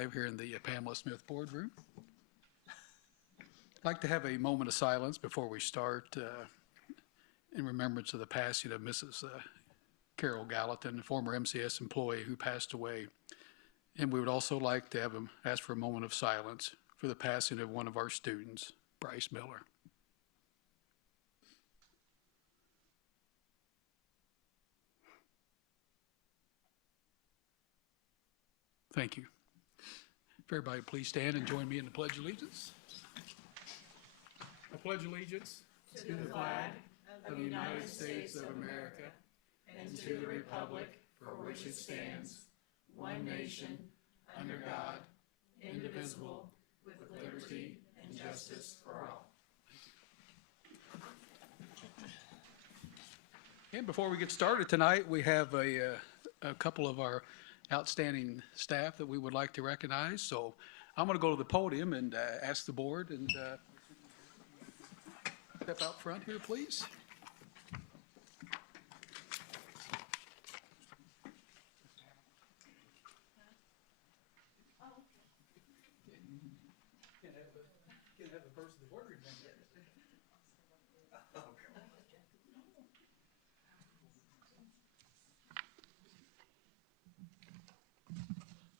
5 here in the Pamela Smith Boardroom. I'd like to have a moment of silence before we start in remembrance of the passing of Mrs. Carol Gallatin, a former MCS employee who passed away. And we would also like to have ask for a moment of silence for the passing of one of our students, Bryce Miller. Thank you. If everybody please stand and join me in the Pledge of Allegiance. I pledge allegiance to the flag of the United States of America and to the republic for which it stands, one nation, under God, indivisible, with liberty and justice for all. And before we get started tonight, we have a couple of our outstanding staff that we would like to recognize. So I'm going to go to the podium and ask the board and step out front here, please. Can't have the person the board remember.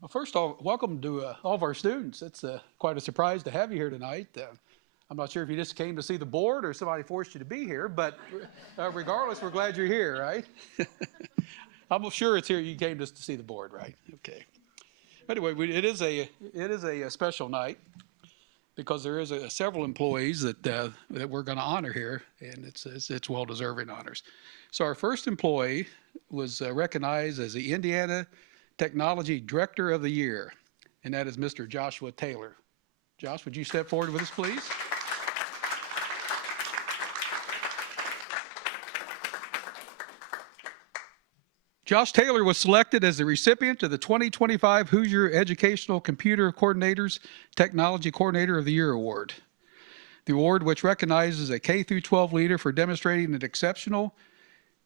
Well, first of all, welcome to all of our students. It's quite a surprise to have you here tonight. I'm not sure if you just came to see the board or somebody forced you to be here, but regardless, we're glad you're here, right? I'm sure it's here you came just to see the board, right? Okay. Anyway, it is a special night because there is several employees that we're going to honor here, and it's well-deserving honors. So our first employee was recognized as the Indiana Technology Director of the Year, and that is Mr. Joshua Taylor. Josh, would you step forward with us, please? Josh Taylor was selected as the recipient of the 2025 Hoosier Educational Computer Coordinators Technology Coordinator of the Year Award. The award, which recognizes a K-12 leader for demonstrating an exceptional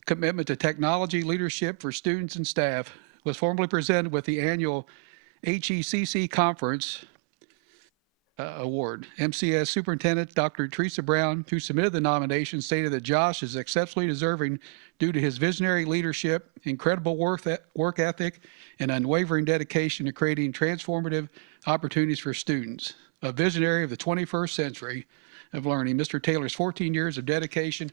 commitment to technology leadership for students and staff, was formally presented with the annual HECC Conference Award. MCS Superintendent Dr. Teresa Brown, who submitted the nomination, stated that Josh is exceptionally deserving due to his visionary leadership, incredible work ethic, and unwavering dedication to creating transformative opportunities for students. A visionary of the 21st century of learning, Mr. Taylor's 14 years of dedication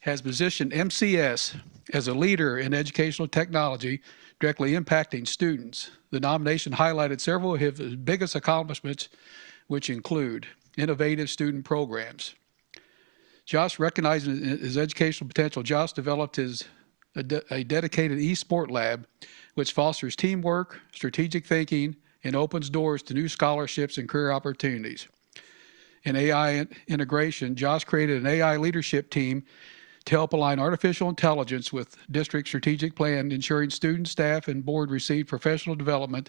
has positioned MCS as a leader in educational technology, directly impacting students. The nomination highlighted several of his biggest accomplishments, which include innovative student programs. Josh, recognizing his educational potential, Josh developed a dedicated e-sport lab, which fosters teamwork, strategic thinking, and opens doors to new scholarships and career opportunities. In AI integration, Josh created an AI leadership team to help align artificial intelligence with district strategic plan, ensuring students, staff, and board receive professional development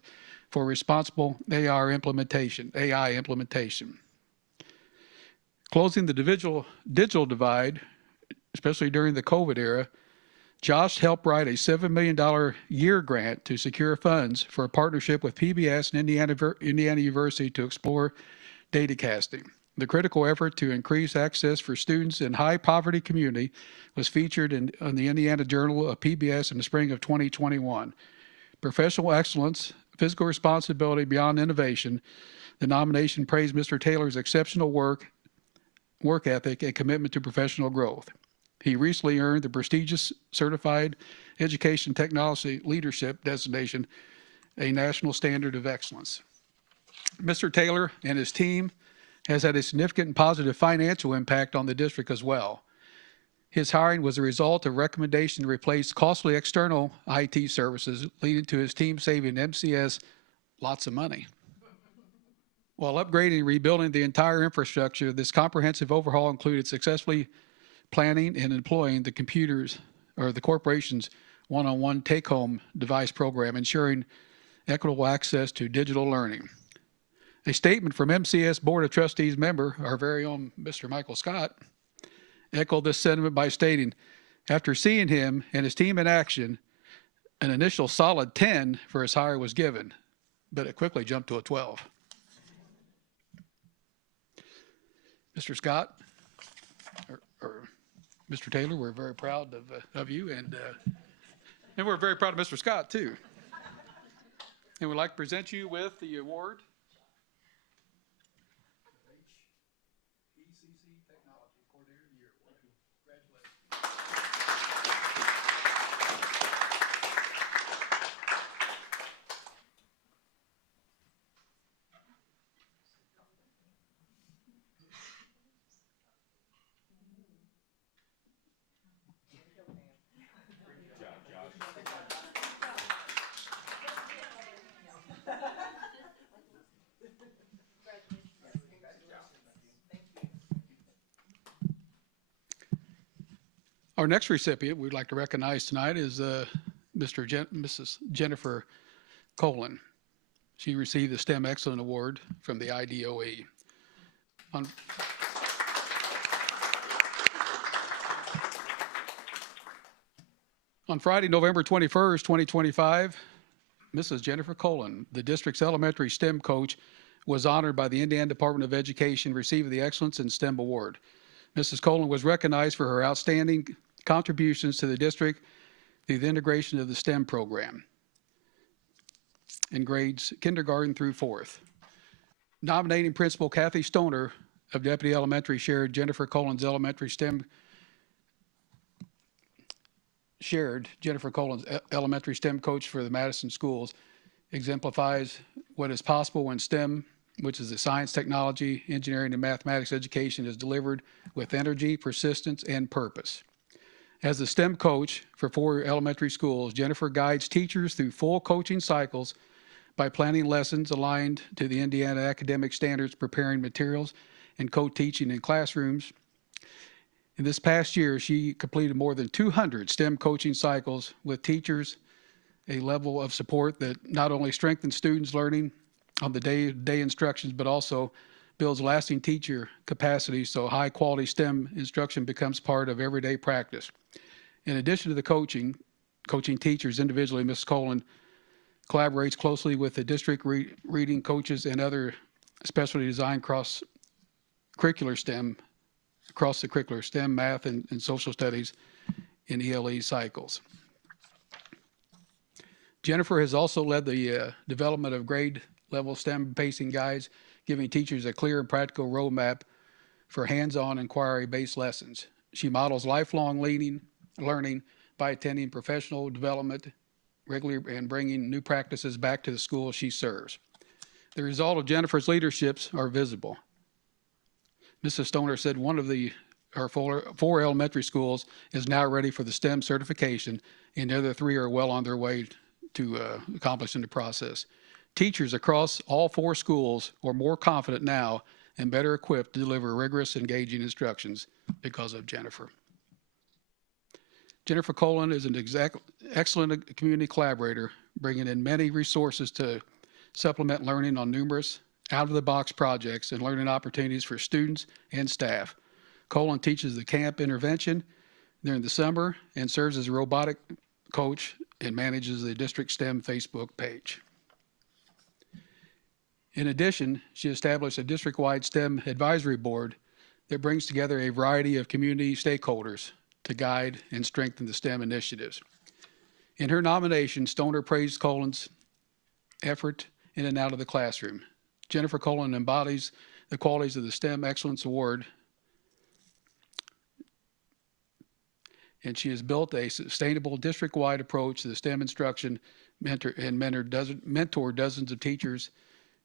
for responsible AI implementation. Closing the digital divide, especially during the COVID era, Josh helped write a $7 million year grant to secure funds for a partnership with PBS and Indiana University to explore datacasting. The critical effort to increase access for students in high poverty community was featured in the Indiana Journal of PBS in the spring of 2021. Professional excellence, fiscal responsibility beyond innovation, the nomination praised Mr. Taylor's exceptional work ethic, and commitment to professional growth. He recently earned the prestigious Certified Education Technology Leadership designation, a national standard of excellence. Mr. Taylor and his team has had a significant and positive financial impact on the district as well. His hiring was a result of recommendation to replace costly external IT services, leading to his team saving MCS lots of money. While upgrading and rebuilding the entire infrastructure, this comprehensive overhaul included successfully planning and employing the corporation's one-on-one take-home device program, ensuring equitable access to digital learning. A statement from MCS Board of Trustees member, our very own Mr. Michael Scott, echoed this sentiment by stating, after seeing him and his team in action, an initial solid 10 for his hire was given. but it quickly jumped to a 12. Mr. Scott, or Mr. Taylor, we're very proud of you, and we're very proud of Mr. Scott, too. And we'd like to present you with the award. ECC Technology Coordinator of the Year Award. Congratulations. Our next recipient we'd like to recognize tonight is Mrs. Jennifer Colin. She received the STEM Excellent Award from the IDOE. On Friday, November 21st, 2025, Mrs. Jennifer Colin, the district's elementary STEM coach, was honored by the Indiana Department of Education, receiving the Excellence in STEM Award. Mrs. Colin was recognized for her outstanding contributions to the district through the integration of the STEM program in grades kindergarten through 4th. Nominating Principal Kathy Stoner of Deputy Elementary shared Jennifer Colin's elementary STEM coach for the Madison schools, exemplifies what is possible when STEM, which is the science, technology, engineering, and mathematics education, is delivered with energy, persistence, and purpose. As the STEM coach for 4 elementary schools, Jennifer guides teachers through full coaching cycles by planning lessons aligned to the Indiana academic standards, preparing materials, and co-teaching in classrooms. In this past year, she completed more than 200 STEM coaching cycles with teachers, a level of support that not only strengthens students' learning on the day-to-day instructions, but also builds lasting teacher capacity so high-quality STEM instruction becomes part of everyday practice. In addition to the coaching teachers individually, Ms. Colin collaborates closely with the district reading coaches and other specialty design across the curricular STEM, math, and social studies in ELE cycles. Jennifer has also led the development of grade-level STEM pacing guides, giving teachers a clear and practical roadmap for hands-on inquiry-based lessons. She models lifelong learning by attending professional development regularly and bringing new practices back to the school she serves. The result of Jennifer's leaderships are visible. Mrs. Stoner said one of her 4 elementary schools is now ready for the STEM certification, and the other 3 are well on their way to accomplishing the process. Teachers across all 4 schools are more confident now and better equipped to deliver rigorous, engaging instructions because of Jennifer. Jennifer Colin is an excellent community collaborator, bringing in many resources to supplement learning on numerous out-of-the-box projects and learning opportunities for students and staff. Colin teaches the camp intervention during the summer and serves as a robotic coach and manages the district STEM Facebook page. In addition, she established a district-wide STEM advisory board that brings together a variety of community stakeholders to guide and strengthen the STEM initiatives. In her nomination, Stoner praised Colin's effort in and out of the classroom. Jennifer Colin embodies the qualities of the STEM Excellence Award, and she has built a sustainable district-wide approach to the STEM instruction, mentor dozens of teachers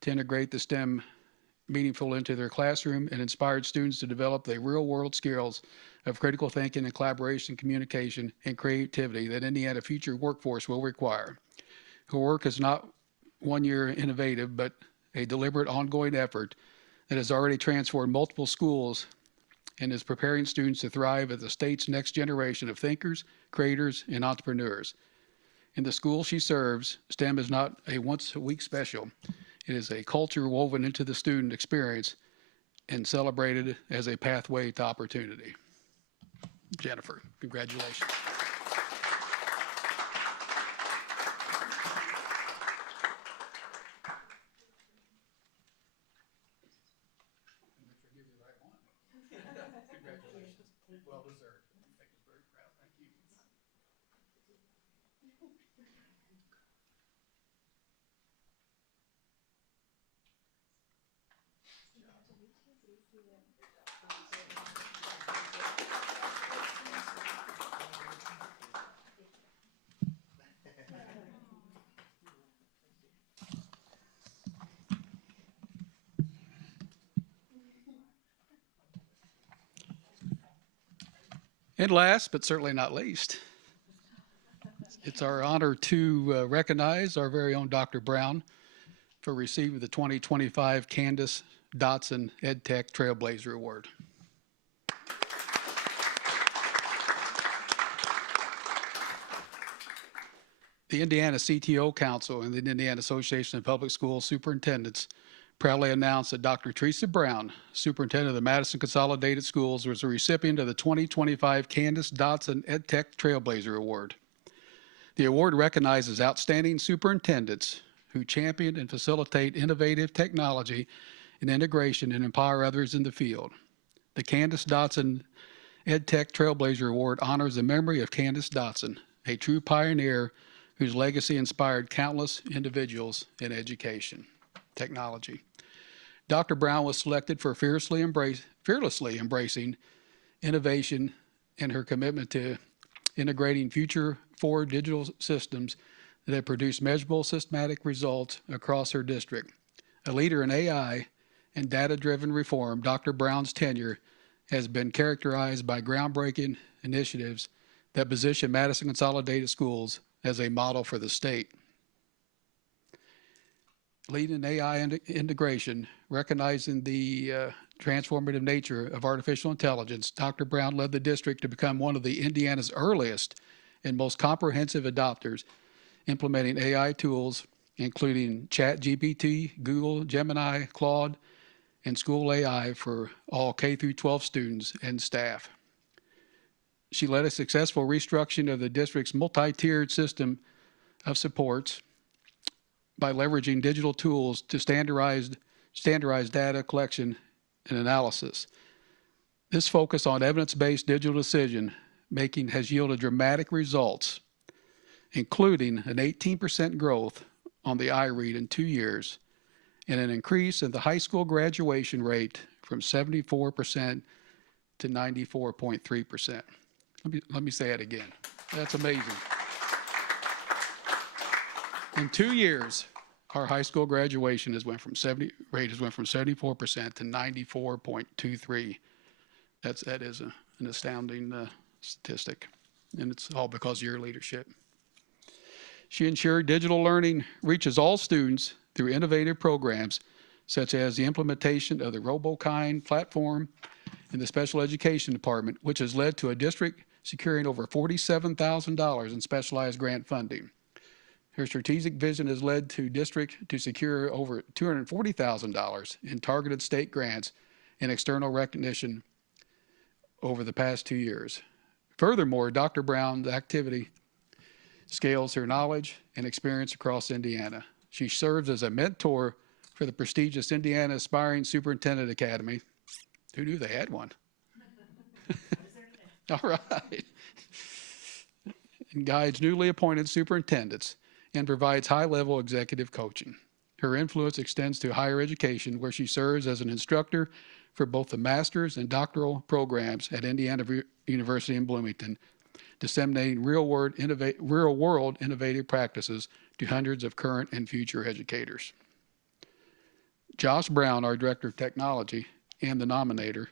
to integrate the STEM meaningful into their classroom, and inspired students to develop the real-world skills of critical thinking and collaboration, communication, and creativity that Indiana future workforce will require. Her work is not one-year innovative, but a deliberate ongoing effort that has already transformed multiple schools and is preparing students to thrive as the state's next generation of thinkers, creators, and entrepreneurs. In the school she serves, STEM is not a once-a-week special. It is a culture woven into the student experience and celebrated as a pathway to opportunity. Jennifer, congratulations. Well deserved. Make us very proud. Thank you. And last, but certainly not least, it's our honor to recognize our very own Dr. Brown for receiving the 2025 Candace Dotson EdTech Trailblazer Award. The Indiana CTO Council and the Indiana Association of Public School Superintendents proudly announced that Dr. Teresa Brown, Superintendent of the Madison Consolidated Schools, was the recipient of the 2025 Candace Dotson EdTech Trailblazer Award. The award recognizes outstanding superintendents who champion and facilitate innovative technology and integration and empower others in the field. The Candace Dotson EdTech Trailblazer Award honors the memory of Candace Dotson, a true pioneer whose legacy inspired countless individuals in education technology. Dr. Brown was selected for fearlessly embracing innovation and her commitment to integrating future-forward digital systems that produce measurable, systematic results across her district. A leader in AI and data-driven reform, Dr. Brown's tenure has been characterized by groundbreaking initiatives that position Madison Consolidated Schools as a model for the state. Leading AI integration, recognizing the transformative nature of artificial intelligence, Dr. Brown led the district to become one of the Indiana's earliest and most comprehensive adopters, implementing AI tools, including ChatGPT, Google, Gemini, Claude, and School AI for all K-12 students and staff. She led a successful restructuring of the district's multi-tiered system of supports by leveraging digital tools to standardize data collection and analysis. This focus on evidence-based digital decision making has yielded dramatic results, including an 18% growth on the iRead in 2 years and an increase in the high school graduation rate from 74% to 94.3%. Let me say it again. That's amazing. In 2 years, our high school graduation rate has went from 74% to 94.23. That is an astounding statistic, and it's all because of your leadership. She ensured digital learning reaches all students through innovative programs such as the implementation of the RoboKind platform in the special education department, which has led to a district securing over $47,000 in specialized grant funding. Her strategic vision has led to district to secure over $240,000 in targeted state grants and external recognition over the past 2 years. Furthermore, Dr. Brown's activity scales her knowledge and experience across Indiana. She serves as a mentor for the prestigious Indiana Aspiring Superintendent Academy. Who knew they had one? All right. And guides newly appointed superintendents and provides high-level executive coaching. Her influence extends to higher education, where she serves as an instructor for both the master's and doctoral programs at Indiana University in Bloomington, disseminating real-world innovative practices to hundreds of current and future educators. Josh Brown, our Director of Technology and the nominator,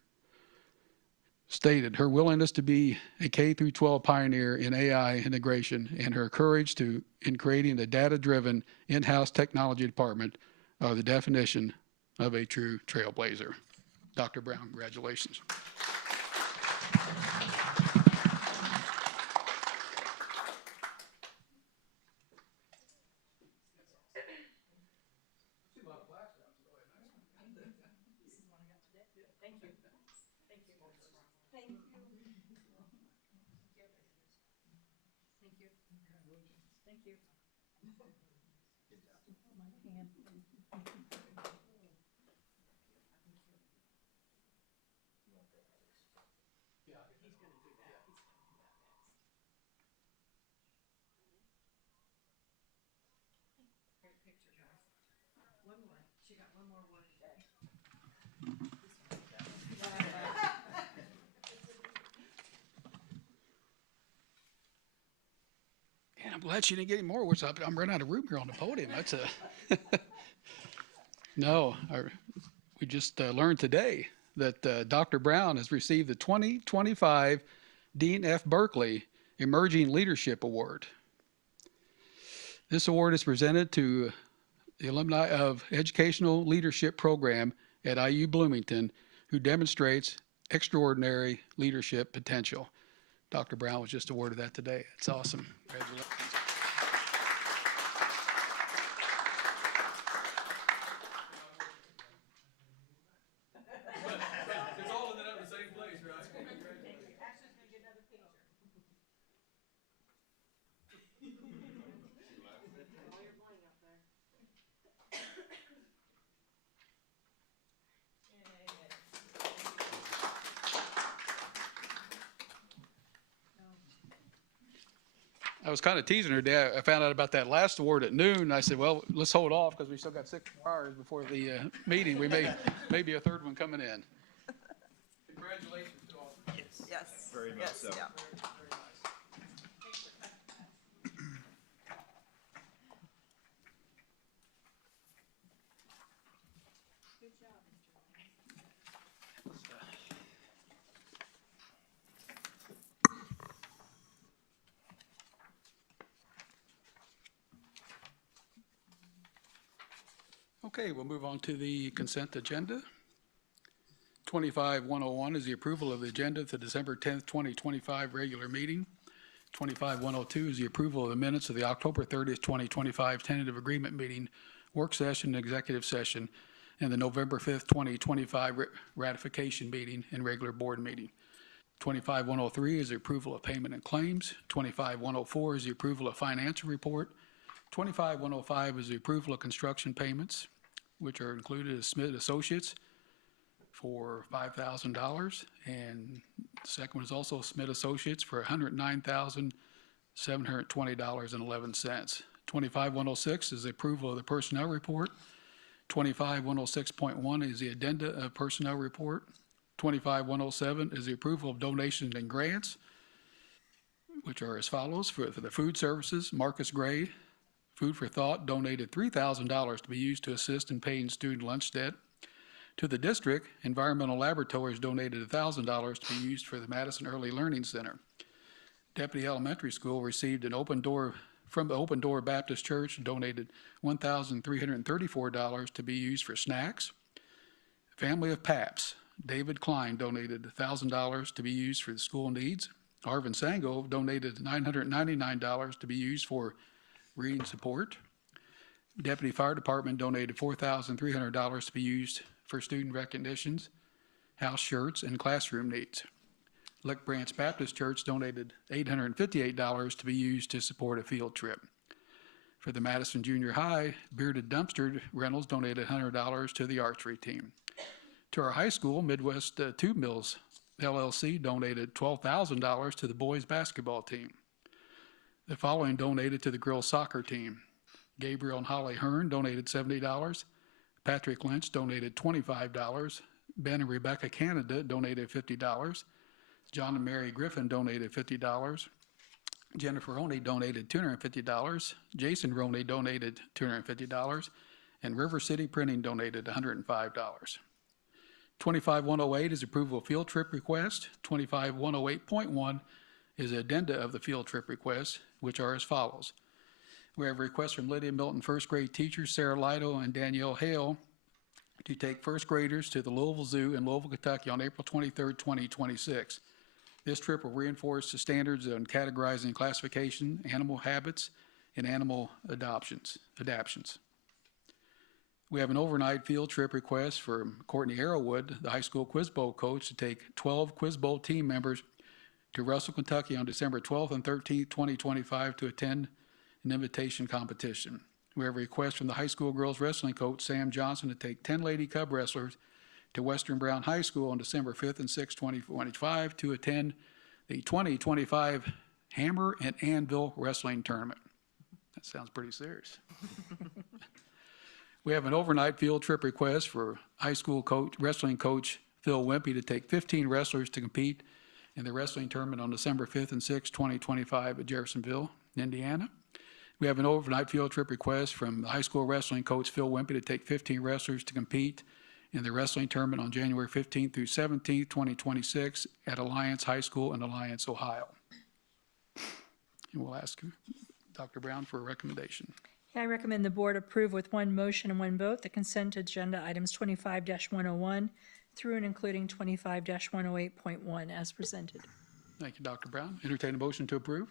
stated her willingness to be a K-12 pioneer in AI integration and her courage in creating a data-driven in-house technology department are the definition of a true trailblazer. Dr. Brown, congratulations. She got one more word today. And I'm glad she didn't get any more words. I'm running out of room here on the podium. That's a no. We just learned today that Dr. Brown has received the 2025 Dean F. Berkeley Emerging Leadership Award. This award is presented to the alumni of Educational Leadership Program at IU Bloomington who demonstrates extraordinary leadership potential. Dr. Brown was just awarded that today. It's awesome. Congratulations. It's all ended up in the same place, right? Ashley's gonna get another picture. Oh, you're blank up there. I was kind of teasing her today. I found out about that last award at noon. And I said, well, let's hold off because we still got 6 more hours before the meeting. We may be a third one coming in. Congratulations to all. Yes. Very much Yes, so. yeah. Very nice. Good job, Mr. Okay, we'll move on to the consent agenda. 25-101 is the approval of the agenda for December 10th, 2025 regular meeting. 25-102 is the approval of the minutes of the October 30th, 2025 tentative agreement meeting, work session, and executive session, and the November 5th, 2025 ratification meeting and regular board meeting. 25-103 is the approval of payment and claims. 25-104 is the approval of financial report. 25-105 is the approval of construction payments, which are included as Smith Associates for $5,000. And the second one is also Smith Associates for $109,720.11. 25-106 is the approval of the personnel report. 25-106.1 is the addenda of personnel report. 25-107 is the approval of donations and grants, which are as follows. For the food services, Marcus Gray, Food for Thought, donated $3,000 to be used to assist in paying student lunch debt. To the district, Environmental Laboratories donated $1,000 to be used for the Madison Early Learning Center. Deputy Elementary School received an open door from the Open Door Baptist Church, donated $1,334 to be used for snacks. Family of Paps, David Klein donated $1,000 to be used for the school needs. Arvin Sango donated $999 to be used for reading support. Deputy Fire Department donated $4,300 to be used for student recognitions, house shirts, and classroom needs. Lick Branch Baptist Church donated $858 to be used to support a field trip. For the Madison Junior High, Bearded Dumpster Rentals donated $100 to the archery team. To our high school, Midwest Tube Mills LLC donated $12,000 to the boys basketball team. The following donated to the girls soccer team. Gabriel and Holly Hearn donated $70. Patrick Lynch donated $25. Ben and Rebecca Canada donated $50. John and Mary Griffin donated $50. Jennifer Roney donated $250. Jason Roney donated $250. And River City Printing donated $105. 25-108 is approval of field trip request. 25-108.1 is the addenda of the field trip request, which are as follows. We have a request from Lydia Milton first grade teachers Sarah Lido and Danielle Hale to take first graders to the Louisville Zoo in Louisville, Kentucky on April 23rd, 2026. This trip will reinforce the standards on categorizing classification, animal habits, and animal adaptions. We have an overnight field trip request from Courtney Arrowwood, the high school Quiz Bowl coach, to take 12 Quiz Bowl team members to Russell, Kentucky on December 12th and 13th, 2025 to attend an invitation competition. We have a request from the high school girls wrestling coach Sam Johnson to take 10 Lady Cub wrestlers to Western Brown High School on December 5th and 6th, 2025 to attend the 2025 Hammer and Anvil Wrestling Tournament. That sounds pretty serious. We have an overnight field trip request for high school wrestling coach Phil Wimpy to take 15 wrestlers to compete in the wrestling tournament on December 5th and 6th, 2025 at Jeffersonville, Indiana. We have an overnight field trip request from high school wrestling coach Phil Wimpy to take 15 wrestlers to compete in the wrestling tournament on January 15th through 17th, 2026 at Alliance High School in Alliance, Ohio. And we'll ask Dr. Brown for a recommendation. I recommend the board approve with one motion and one vote the consent agenda items 25-101 through and including 25-108.1 as presented. Thank you, Dr. Brown. Entertain a motion to approve.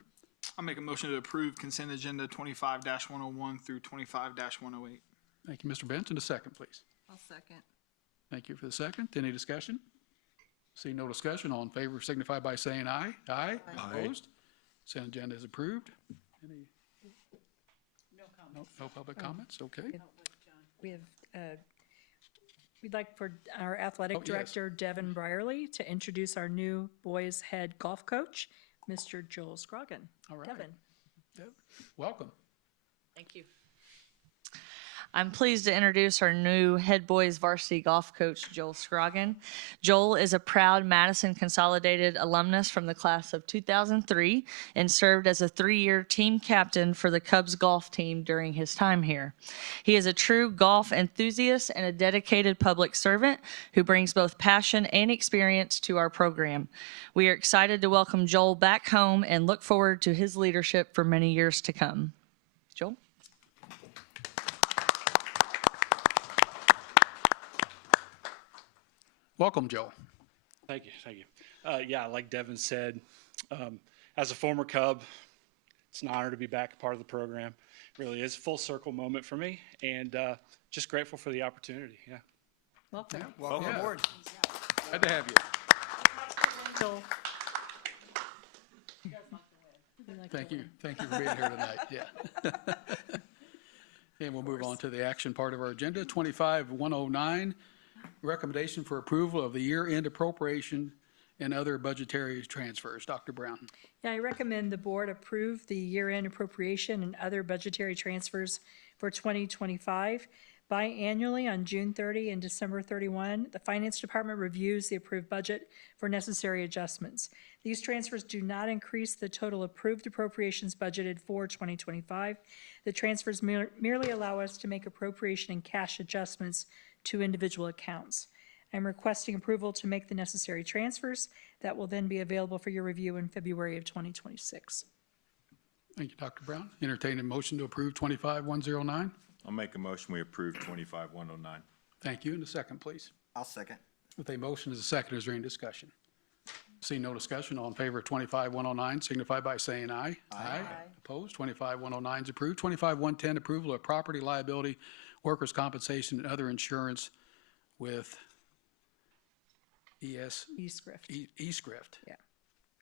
I'll make a motion to approve consent agenda 25-101 through 25-108. Thank you, Mr. Benson. A second, please. I'll second. Thank you for the second. Any discussion? See no discussion. All in favor signify by saying aye. Aye. Opposed? Consent agenda is approved. Any? No comment. No public comments? Okay. We have, we'd like for our athletic Oh, yes. director, Devin Brierly, to introduce our new boys head golf coach, Mr. Joel Scroggin. All right. Devin. Deb, welcome. Thank you. I'm pleased to introduce our new head boys varsity golf coach, Joel Scroggin. Joel is a proud Madison Consolidated alumnus from the class of 2003 and served as a 3-year team captain for the Cubs golf team during his time here. He is a true golf enthusiast and a dedicated public servant who brings both passion and experience to our program. We are excited to welcome Joel back home and look forward to his leadership for many years to come. Joel? Welcome, Joe. Thank you, thank you. Yeah, like Devin said, as a former Cub, it's an honor to be back a part of the program. It really is a full circle moment for me, and just grateful for the opportunity, yeah. Welcome. Welcome Yeah. aboard. Glad to have you. Joel. Thank you. Thank you for being here tonight. Yeah. And we'll move on to the action part of our agenda. 25-109, recommendation for approval of the year-end appropriation and other budgetary transfers. Dr. Brown. Yeah, I recommend the board approve the year-end appropriation and other budgetary transfers for 2025. Biannually on June 30 and December 31, the Finance Department reviews the approved budget for necessary adjustments. These transfers do not increase the total approved appropriations budgeted for 2025. The transfers merely allow us to make appropriation and cash adjustments to individual accounts. I'm requesting approval to make the necessary transfers that will then be available for your review in February of 2026. Thank you, Dr. Brown. Entertain a motion to approve 25-109. I'll make a motion, we approve 25-109. Thank you. And a second, please. I'll second. With a motion as a second, is there any discussion? See no discussion. All in favor of 25-109 signify by saying aye. Aye. Opposed? 25-109 is approved. 25-110, approval of property liability, workers' compensation, and other insurance with E-Script. E-Script. Yeah.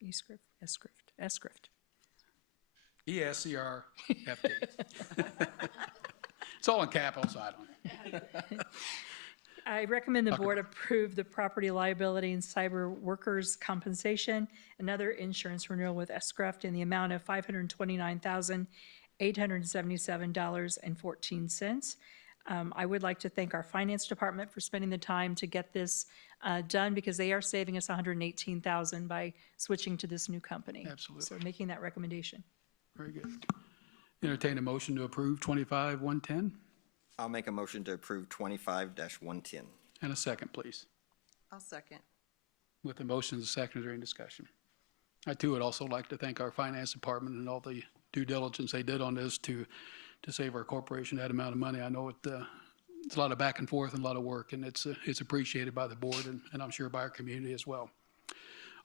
E-Script, S-Script, S-Script. E-S-C-R-F-T. It's all in capital, so I don't. I recommend the board approve the property liability and cyber workers' compensation and other insurance renewal with S-Script in the amount of $529,877.14. I would like to thank our finance department for spending the time to get this done because they are saving us $118,000 by switching to this new company. Absolutely. So making that recommendation. Very good. Entertain a motion to approve 25-110 I'll make a motion to approve 25-110. and a second, please. I'll second. With the motion as a second, is there any discussion? I too would also like to thank our finance department and all the due diligence they did on this to save our corporation that amount of money. I know it's a lot of back and forth and a lot of work, and it's appreciated by the board and I'm sure by our community as well.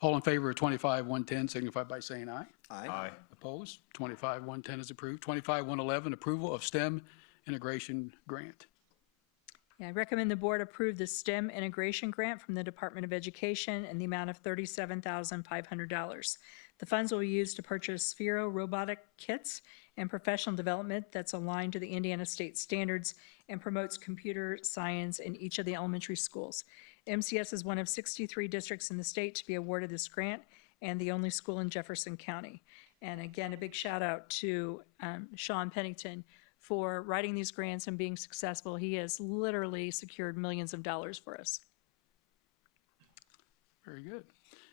All in favor of 25-110 signify by saying aye. Aye. Opposed? 25-110 is approved. 25-111, approval of STEM integration grant. Yeah, I recommend the board approve the STEM integration grant from the Department of Education in the amount of $37,500. The funds will be used to purchase Sphero robotic kits and professional development that's aligned to the Indiana state standards and promotes computer science in each of the elementary schools. MCS is one of 63 districts in the state to be awarded this grant and the only school in Jefferson County. And again, a big shout out to Sean Pennington for writing these grants and being successful. He has literally secured millions of dollars for us. Very good.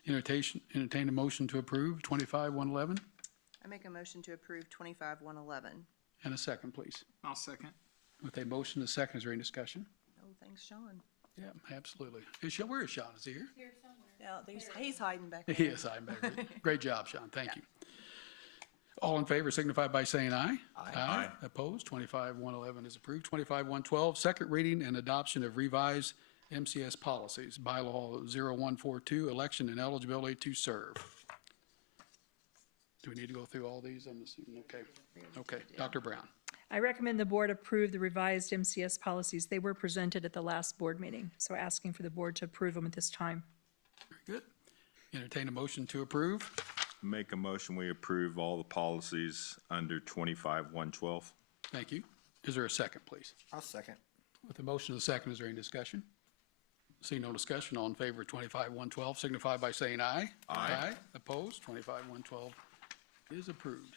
Entertain a motion to approve 25-111, I make a motion to approve 25-111. and a second, please. I'll second. With a motion and a second, is there any discussion? Oh, thanks, Sean. Yeah, absolutely. Where is Sean? Is he here? Yeah, he's hiding back there. Yes, I'm back. Great job, Sean. Thank you. All in favor signify by saying aye. Aye. Opposed? 25-111 is approved. 25-112, second reading and adoption of revised MCS policies, bylaw 0142, election and eligibility to serve. Do we need to go through all these? I'm assuming, okay. Okay, Dr. Brown. I recommend the board approve the revised MCS policies. They were presented at the last board meeting, so asking for the board to approve them at this time. Very good. Entertain a motion to approve. Make a motion, we approve all the policies under 25-112. Thank you. Is there a second, please? I'll second. With the motion and the second, is there any discussion? See no discussion, all in favor of 25-112 signify by saying aye. Aye. Opposed? 25-112 is approved.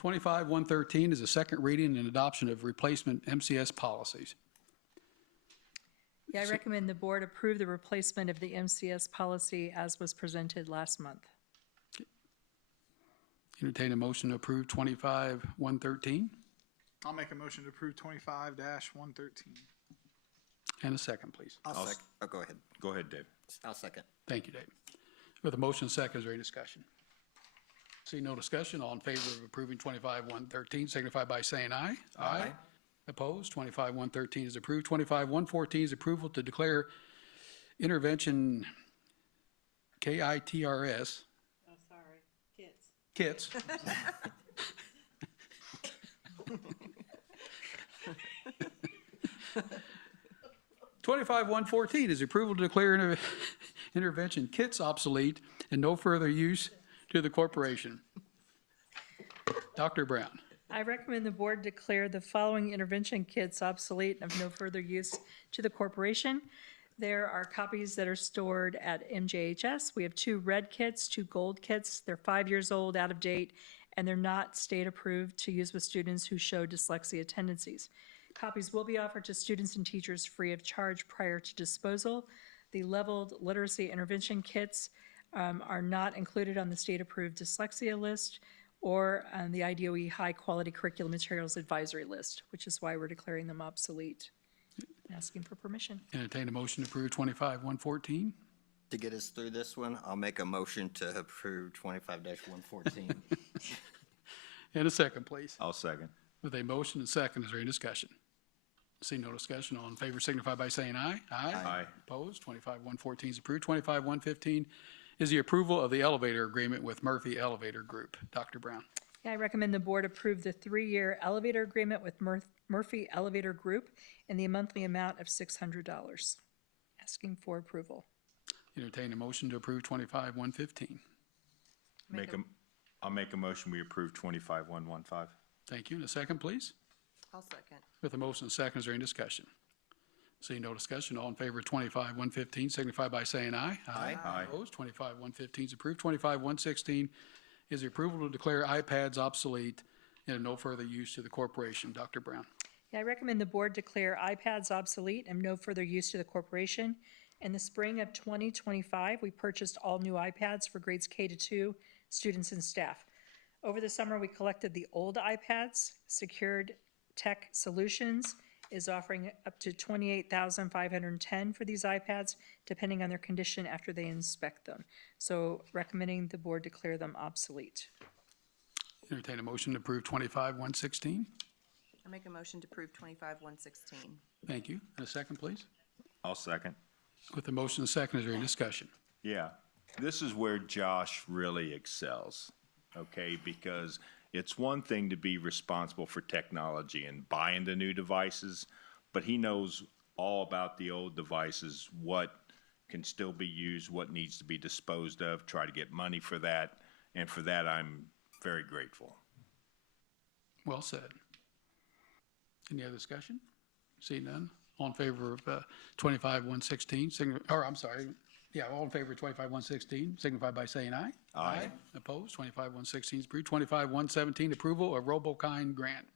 $25-113 is a second reading and adoption of replacement MCS policies. Yeah, I recommend the board approve the replacement of the MCS policy as was presented last month. Entertain a motion to approve 25-113 I'll make a motion to approve 25-113. and a second, please. I'll second. Oh, go ahead. Go ahead, Dave. I'll second. Thank you, Dave. With a motion and second, is there any discussion? See no discussion, all in favor of approving 25-113 signify by saying aye. Aye. Opposed? 25-113 is approved. 25-114 is approval to declare intervention KITRS. Oh, sorry, kids. Kits. 25-114 is approval to declare intervention kits obsolete and no further use to the corporation. Dr. Brown. I recommend the board declare the following intervention kits obsolete and of no further use to the corporation. There are copies that are stored at MJHS. We have 2 red kits, 2 gold kits. They're 5 years old, out of date, and they're not state approved to use with students who show dyslexia tendencies. Copies will be offered to students and teachers free of charge prior to disposal. The leveled literacy intervention kits are not included on the state-approved dyslexia list or on the IDOE high-quality curriculum materials advisory list, which is why we're declaring them obsolete. Asking for permission. Entertain a motion to approve 25-114. To get us through this one, I'll make a motion to approve 25-114. And a second, please. I'll second. With a motion and second, is there any discussion? See no discussion, all in favor signify by saying aye. Aye. Opposed? 25-114 is approved. 25-115 is the approval of the elevator agreement with Murphy Elevator Group. Dr. Brown. Yeah, I recommend the board approve the 3-year elevator agreement with Murphy Elevator Group in the monthly amount of $600. Asking for approval. Entertain a motion to approve 25-115. I'll make a motion, we approve 25-115. Thank you. And a second, please. I'll second. With a motion and second, is there any discussion? See no discussion, all in favor of 25-115 signify by saying aye. Aye. Aye. Opposed? 25-115 is approved. 25-116 is the approval to declare iPads obsolete and of no further use to the corporation. Dr. Brown. Yeah, I recommend the board declare iPads obsolete and no further use to the corporation. In the spring of 2025, we purchased all new iPads for grades K-2 students and staff. Over the summer, we collected the old iPads. Secured Tech Solutions is offering up to $28,510 for these iPads, depending on their condition after they inspect them. So recommending the board declare them obsolete. Entertain a motion to approve 25-116. I make a motion to approve 25-116. Thank you. And a second, please. I'll second. With the motion and second, is there any discussion? Yeah, this is where Josh really excels, okay? Because it's one thing to be responsible for technology and buying the new devices, but he knows all about the old devices, what can still be used, what needs to be disposed of, try to get money for that, and for that I'm very grateful. Well said. Any other discussion? See none. All in favor of 25-116, Yeah, all in favor of 25-116, signify by saying aye. Aye. Opposed, 25-116 is approved. 25-117, approval of RoboKind grant.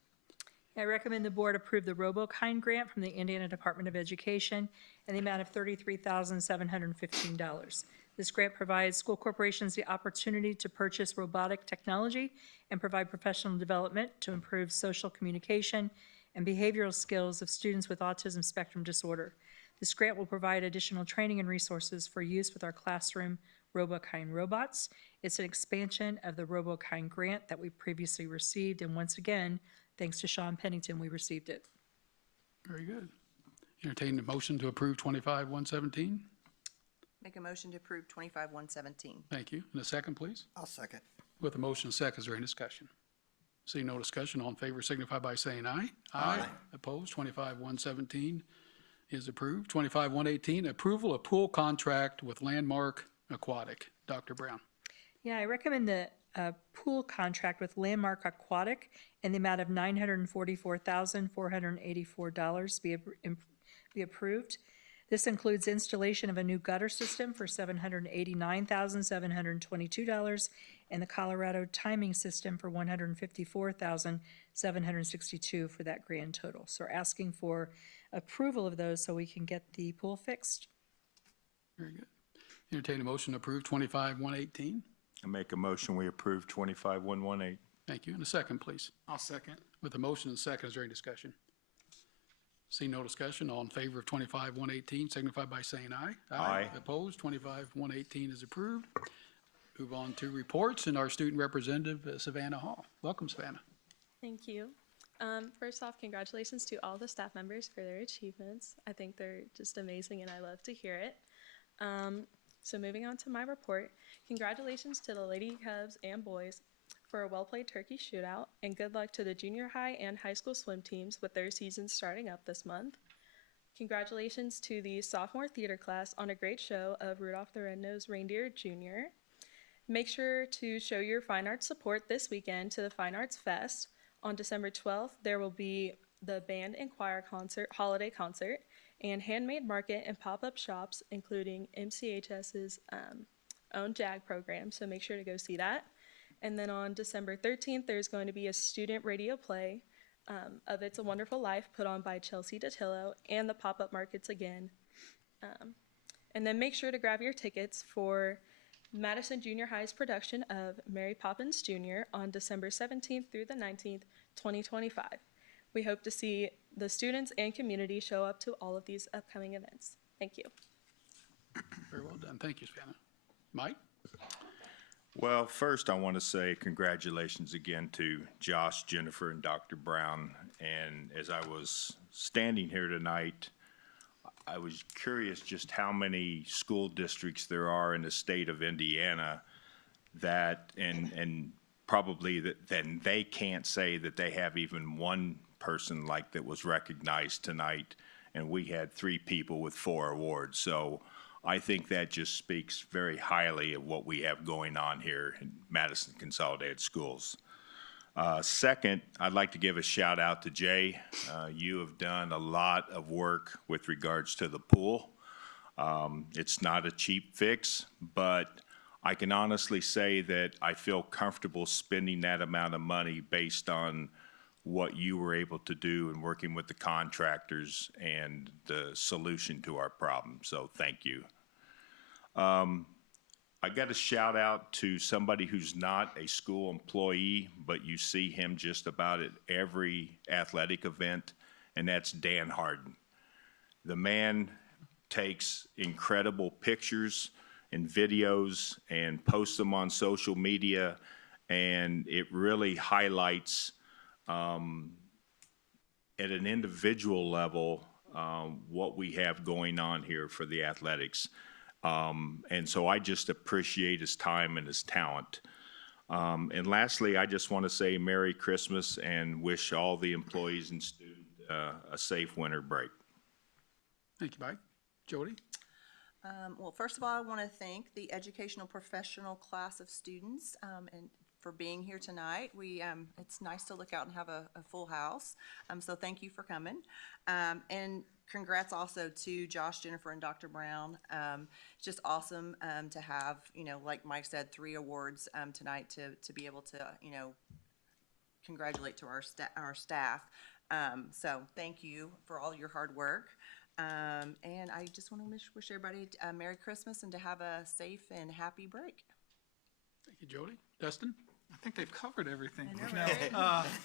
I recommend the board approve the RoboKind grant from the Indiana Department of Education in the amount of $33,715. This grant provides school corporations the opportunity to purchase robotic technology and provide professional development to improve social communication and behavioral skills of students with autism spectrum disorder. This grant will provide additional training and resources for use with our classroom RoboKind robots. It's an expansion of the RoboKind grant that we previously received, and once again, thanks to Sean Pennington, we received it. Very good. Entertain the motion to approve 25-117. Make a motion to approve 25-117. Thank you. And a second, please. I'll second. With a motion and second, is there any discussion? Seeing no discussion, all in favor signify by saying aye. Aye. Opposed, 25-117 is approved. 25-118, approval of pool contract with Landmark Aquatic. Dr. Brown. Yeah, I recommend the pool contract with Landmark Aquatic in the amount of $944,484 be approved. This includes installation of a new gutter system for $789,722 and the Colorado timing system for $154,762 for that grand total. So we're asking for approval of those so we can get the pool fixed. Very good. Entertain a motion to approve 25-118. I make a motion, we approve 25-118. Thank you. And a second, please. I'll second. With a motion and second, is there any discussion? See no discussion, all in favor of 25-118 signify by saying aye. Aye. Opposed, 25-118 is approved. Move on to reports and our student representative, Savannah Hall. Welcome, Savannah. Thank you. First off, congratulations to all the staff members for their achievements. I think they're just amazing and I love to hear it. So moving on to my report, congratulations to the Lady Cubs and boys for a well-played turkey shootout, and good luck to the junior high and high school swim teams with their seasons starting up this month. Congratulations to the sophomore theater class on a great show of Rudolph the Red-Nosed Reindeer Jr. Make sure to show your fine arts support this weekend to the Fine Arts Fest. On December 12th, there will be the band and choir concert, holiday concert, and handmade market and pop-up shops, including MCHS's own JAG program, so make sure to go see that. And then on December 13th, there's going to be a student radio play of It's a Wonderful Life put on by Chelsea Datillo, and the pop-up markets again. And then make sure to grab your tickets for Madison Junior High's production of Mary Poppins Jr. on December 17th through the 19th, 2025. We hope to see the students and community show up to all of these upcoming events. Thank you. Very well done. Thank you, Savannah. Mike? Well, first I want to say congratulations again to Josh, Jennifer, and Dr. Brown. And as I was standing here tonight, I was curious just how many school districts there are in the state of Indiana that, and probably that then they can't say that they have even one person like that was recognized tonight. And we had 3 people with 4 awards. So I think that just speaks very highly of what we have going on here in Madison Consolidated Schools. Second, I'd like to give a shout out to Jay. You have done a lot of work with regards to the pool. It's not a cheap fix, but I can honestly say that I feel comfortable spending that amount of money based on what you were able to do in working with the contractors and the solution to our problem. So thank you. I got a shout out to somebody who's not a school employee, but you see him just about at every athletic event, and that's Dan Harden. The man takes incredible pictures and videos and posts them on social media, and it really highlights at an individual level what we have going on here for the athletics. And so I just appreciate his time and his talent. And lastly, I just want to say Merry Christmas and wish all the employees and students a safe winter break. Thank you, Mike. Jody? Well, first of all, I want to thank the educational professional class of students and for being here tonight. It's nice to look out and have a full house. So thank you for coming. And congrats also to Josh, Jennifer, and Dr. Brown. It's just awesome to have, like Mike said, 3 awards tonight to be able to, congratulate to our staff. So thank you for all your hard work. And I just want to wish everybody a Merry Christmas and to have a safe and happy break. Thank you, Jody. Dustin? I think they've covered everything. I know,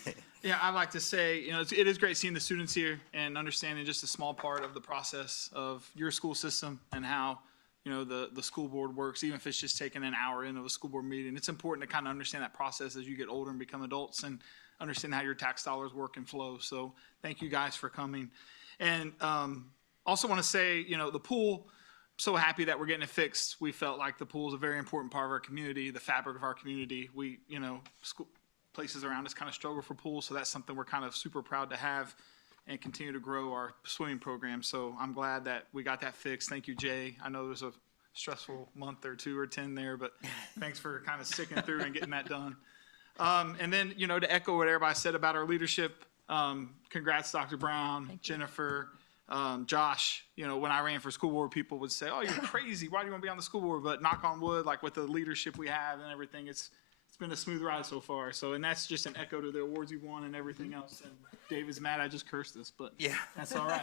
right? Yeah, I'd like to say, it is great seeing the students here and understanding just a small part of the process of your school system and how, the school board works, even if it's just taking an hour into a school board meeting. It's important to kind of understand that process as you get older and become adults and understand how your tax dollars work and flow. So thank you guys for coming. And also want to say, the pool, so happy that we're getting it fixed. We felt like the pool is a very important part of our community, the fabric of our community. We, school places around us kind of struggle for pools, so that's something we're kind of super proud to have and continue to grow our swimming program. So I'm glad that we got that fixed. Thank you, Jay. I know it was a stressful month or 2 or 10 there, but thanks for kind of sticking through and getting that done. And then, to echo what everybody said about our leadership, congrats, Dr. Brown, Jennifer, Josh. When I ran for school board, people would say, "Oh, you're crazy. Why do you want to be on the school board?" But knock on wood, like with the leadership we have and everything, it's been a smooth ride so far. So, and that's just an echo to the awards you've won and everything else. And David's mad I just cursed this, but Yeah. that's all right.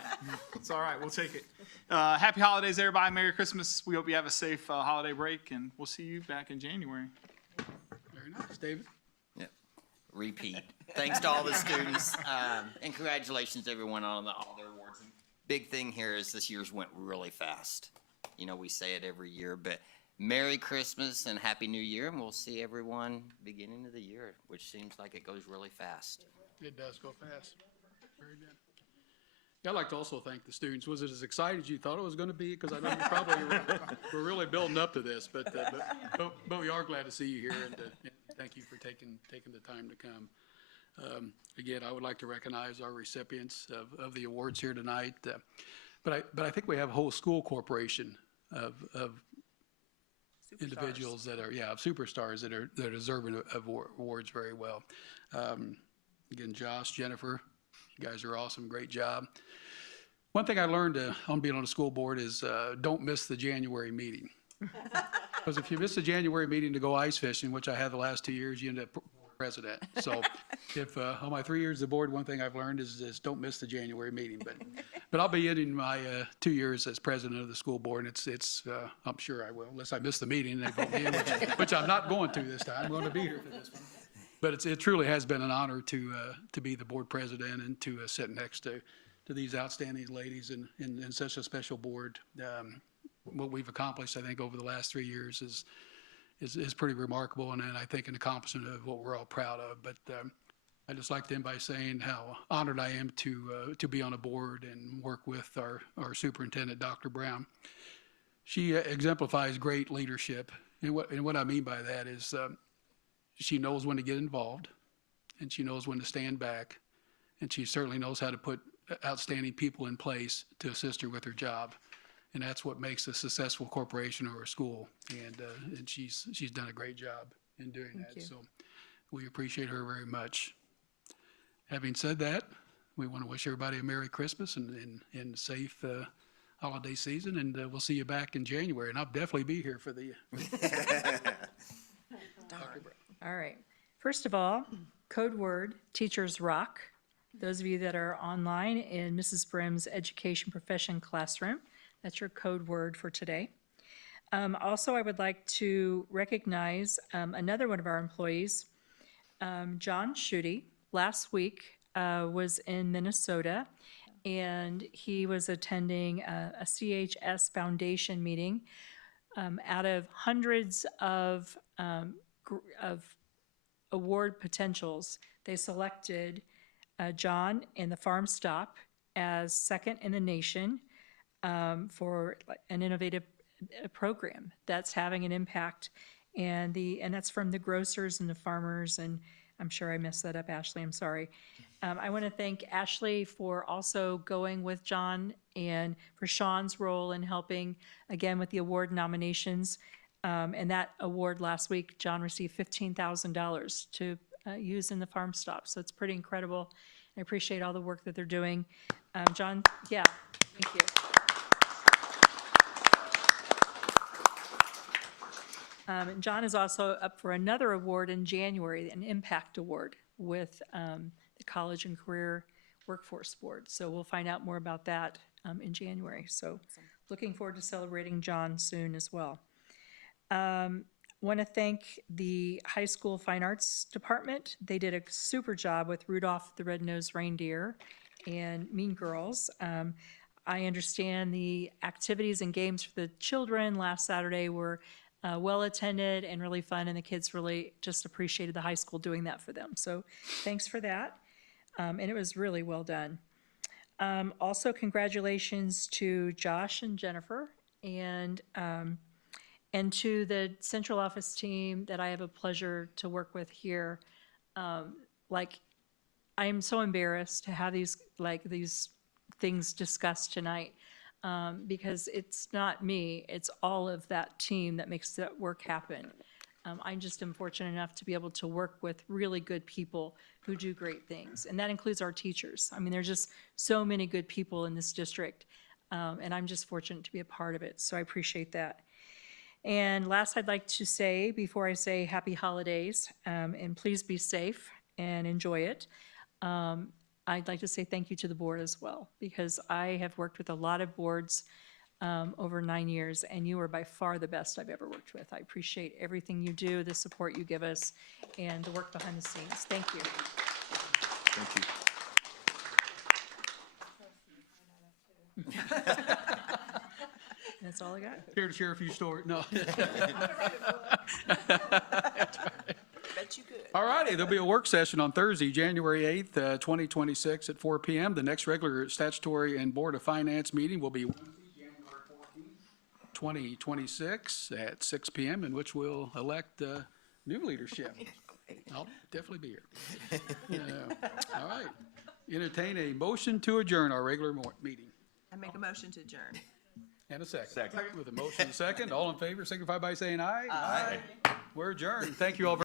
It's all right. We'll take it. Happy holidays, everybody. Merry Christmas. We hope you have a safe holiday break, and we'll see you back in January. Very nice. David? Yep. Repeat. Thanks to all the students, and congratulations to everyone on all their awards. Big thing here is this year's went really fast. We say it every year, but Merry Christmas and Happy New Year, and we'll see everyone beginning of the year, which seems like it goes really fast. It does go fast. Very good. Yeah, I'd like to also thank the students. Was it as exciting as you thought it was going to be? Because I know you probably were really building up to this, but we are glad to see you here, and thank you for taking the time to come. Again, I would like to recognize our recipients of the awards here tonight, but I think we have a whole school corporation of individuals that are, of superstars that are deserving of awards very well. Again, Josh, Jennifer, you guys are awesome. Great job. One thing I learned on being on the school board is don't miss the January meeting. Because if you miss the January meeting to go ice fishing, which I had the last 2 years, you end up president. So if on my 3 years of the board, one thing I've learned is don't miss the January meeting. But I'll be ending my 2 years as president of the school board, and it's I'm sure I will, unless I miss the meeting and they vote me in, which I'm not going to this time. I'm going to be here for this one. But it truly has been an honor to be the board president and to sit next to these outstanding ladies in such a special board. What we've accomplished, I think, over the last 3 years is pretty remarkable, and I think an accomplishment of what we're all proud of. But I'd just like to end by saying how honored I am to be on a board and work with our superintendent, Dr. Brown. She exemplifies great leadership, and what I mean by that is she knows when to get involved, and she knows when to stand back, and she certainly knows how to put outstanding people in place to assist her with her job. And that's what makes a successful corporation or a school. And she's done a great job in doing that. So we appreciate her very much. Having said that, we want to wish everybody a Merry Christmas and safe holiday season. And we'll see you back in January. And I'll definitely be here for the. All right. First of all, code word, Teachers Rock. Those of you that are online in Mrs. Brim's Education Profession Classroom, that's your code word for today. Also, I would like to recognize another one of our employees, John Schutte. Last week was in Minnesota, and he was attending a CHS Foundation meeting. Out of hundreds of award potentials, they selected John and the Farm Stop as second in the nation for an innovative program that's having an impact, and that's from the grocers and the farmers, and I'm sure I messed that up, Ashley, I'm sorry. I want to thank Ashley for also going with John and for Sean's role in helping, again, with the award nominations. And that award last week, John received $15,000 to use in the farm stop. So it's pretty incredible. I appreciate all the work that they're doing. John, yeah, thank you. And John is also up for another award in January, an Impact Award with the College and Career Workforce Board. So we'll find out more about that in January. So looking forward to celebrating John soon as well. Want to thank the high school fine arts department. They did a super job with Rudolph the Red-Nosed Reindeer and Mean Girls. I understand the activities and games for the children last Saturday were well attended and really fun, and the kids really just appreciated the high school doing that for them. So thanks for that. And it was really well done. Also, congratulations to Josh and Jennifer and to the central office team that I have a pleasure to work with here. I am so embarrassed to have these things discussed tonight because it's not me, it's all of that team that makes that work happen. I'm just fortunate enough to be able to work with really good people who do great things, and that includes our teachers. I mean, there's just so many good people in this district, and I'm just fortunate to be a part of it, so I appreciate that. And last, I'd like to say, before I say happy holidays, and please be safe and enjoy it, I'd like to say thank you to the board as well, because I have worked with a lot of boards over 9 years, and you are by far the best I've ever worked with. I appreciate everything you do, the support you give us, and the work behind the scenes. Thank you. Thank you. That's all I got. Here to share a few stories. No. Bet you could. All righty, there'll be a work session on Thursday, January 8th, 2026 at 4 p.m. The next regular statutory and Board of Finance meeting will be Wednesday, January 14th, 2026 at 6 p.m., in which we'll elect new leadership. I'll definitely be here. All right. Entertain a motion to adjourn our regular meeting. I make a motion to adjourn. And a second. Second. With a motion and a second, all in favor, signify by saying aye. Aye. We're adjourned. Thank you all very